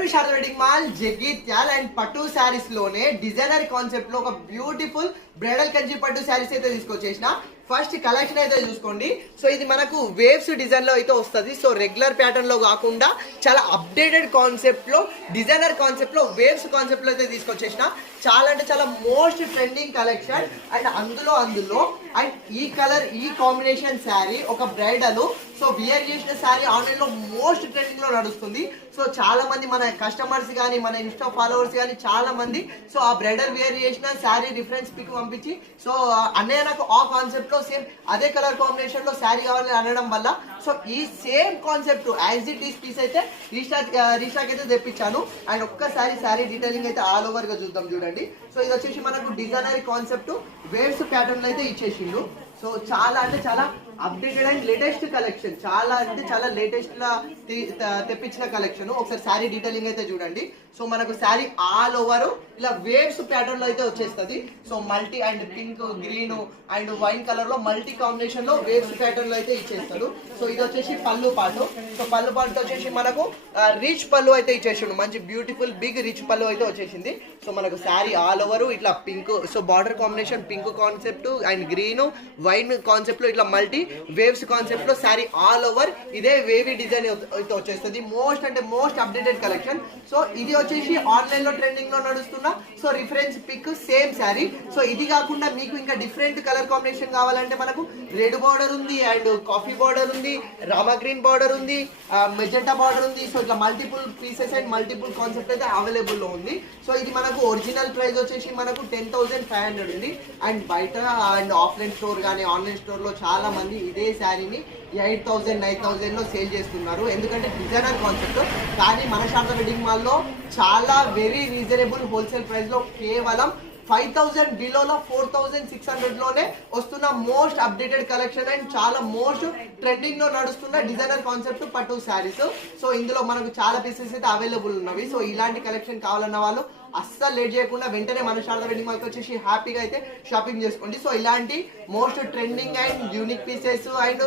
Welcome to Sharada wedding mall Jagtial and పట్టు శారీస్ లోనే designer concept లో ఒక బ్యూటిఫుల్ బ్రైడల్ కంచి పట్టు శారీస్ అయితే తీసుకొచ్చేసిన. ఫస్ట్ కలెక్షన్ అయితే చూసుకోండి. సో ఇది మనకు వేవ్స్ డిజైన్ లో అయితే వస్తుంది. సో రెగ్యులర్ ప్యాటర్న్ లో కాకుండా చాలా అప్డేటెడ్ కాన్సెప్ట్ లో డిజైనర్ కాన్సెప్ట్ లో వేవ్స్ కాన్సెప్ట్ లో అయితే తీసుకొచ్చేసిన. చాలా అంటే చాలా మోస్ట్ ట్రెండింగ్ కలెక్షన్. అండ్ అందులో అండ్ ఈ కలర్ ఈ కాంబినేషన్ శారీ ఒక బ్రైడల్ సో వియర్ చేసిన శారీ ఆన్లైన్ లో మోస్ట్ ట్రెండింగ్ లో నడుస్తుంది. సో చాలా మంది మన కస్టమర్స్ కానీ మన ఇన్స్టా ఫాలోవర్స్ కానీ చాలా మంది సో ఆ బ్రైడల్ వేర్ చేసిన శారీ రిఫరెన్స్ పిక్ పంపించి సో అన్నయ్య నాకు ఆ కాన్సెప్ట్ లో సేమ్ అదే కలర్ కాంబినేషన్ లో శారీ కావాలని అనడం వల్ల సో ఈ same concept as it is piece అయితే రీస్టాక్ అయితే తెప్పించాను. అండ్ ఒక్కసారి శారీ డీటెయిలింగ్ అయితే ఆల్ ఓవర్ గా చూద్దాం చూడండి. సో ఇది వచ్చేసి మనకు డిజైనర్ కాన్సెప్ట్ వేవ్స్ ప్యాటర్న్ అయితే ఇచ్చేసిండు. సో చాలా అంటే చాలా అప్డేటెడ్ అండ్ లేటెస్ట్ కలెక్షన్. చాలా అంటే చాలా లేటెస్ట్ లా తెప్పించిన కలెక్షన్. ఒకసారి శారీ డీటెయిలింగ్ అయితే చూడండి. సో మనకు శారీ ఆల్ ఓవర్ ఇలా వేవ్స్ ప్యాటర్న్ లో అయితే వచ్చేస్తుంది. So multi and pink green and wine colour లో మల్టీ కాంబినేషన్ లో వేవ్స్ ప్యాటర్న్ లో అయితే ఇచ్చేస్తాడు. సో ఇది వచ్చేసి పళ్ళు పాటు. సో పళ్ళు పాటు వచ్చేసి మనకు రిచ్ పళ్ళు అయితే ఇచ్చేసాడు. మంచి బ్యూటిఫుల్ బిగ్ రిచ్ పళ్ళు అయితే వచ్చేసింది. సో మనకు శారీ ఆల్ ఓవర్ ఇట్లా pink so border combination pink concept and green wine concept లో ఇట్లా మల్టీ వేవ్స్ కాన్సెప్ట్ లో శారీ ఆల్ ఓవర్ ఇదే వేవీ డిజైన్ అయితే వచ్చేస్తుంది. మోస్ట్ అంటే మోస్ట్ అప్డేటెడ్ కలెక్షన్. సో ఇది వచ్చేసి ఆన్లైన్ లో ట్రెండింగ్ లో నడుస్తున్న so reference pic same sari. So ఇది కాకుండా మీకు ఇంకా డిఫరెంట్ కలర్ కాంబినేషన్ కావాలంటే మనకు రెడ్ బార్డర్ ఉంది అండ్ కాఫీ బార్డర్ ఉంది, రామా గ్రీన్ బార్డర్ ఉంది, మెజెంటా బార్డర్ ఉంది. సో ఇట్లా multiple pieces and multiple concept అయితే అవైలబుల్ లో ఉంది. సో ఇది మనకు ఒరిజినల్ ప్రైస్ వచ్చేసి మనకు 10,500 ఉంది. అండ్ బయట అండ్ ఆఫ్లైన్ స్టోర్ కానీ ఆన్లైన్ స్టోర్ లో చాలా మంది ఇదే శారీని 8,000 9,000 లో సేల్ చేస్తున్నారు. ఎందుకంటే డిజైనర్ కాన్సెప్ట్. కానీ మన శారదా వెడ్డింగ్ మాల్ లో చాలా వెరీ రీజనబుల్ హోల్సేల్ ప్రైస్ లో కేవలం 5,000 బిలోలో 4,600 లోనే వస్తున్న మోస్ట్ అప్డేటెడ్ కలెక్షన్ అండ్ చాలా మోస్ట్ ట్రెండింగ్ లో నడుస్తున్న డిజైనర్ కాన్సెప్ట్ పట్టు శారీస్. సో ఇందులో మనకు చాలా పీసెస్ అయితే అవైలబుల్ ఉన్నవి. సో ఇలాంటి కలెక్షన్ కావాలన్న వాళ్ళు అస్సలు లేట్ చేయకుండా వెంటనే మన శారదా వెడ్డింగ్ మాల్కి వచ్చేసి హ్యాపీగా అయితే షాపింగ్ చేసుకోండి. సో ఇలాంటి most trending and unique pieces and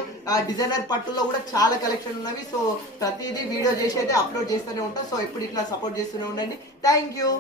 designer పట్టులో కూడా చాలా కలెక్షన్ ఉన్నవి. సో ప్రతిదీ వీడియో చేసి అయితే అప్లోడ్ చేస్తూనే ఉంటాం. సో ఎప్పుడు ఇట్లా సపోర్ట్ చేస్తూనే ఉండండి. Thank you.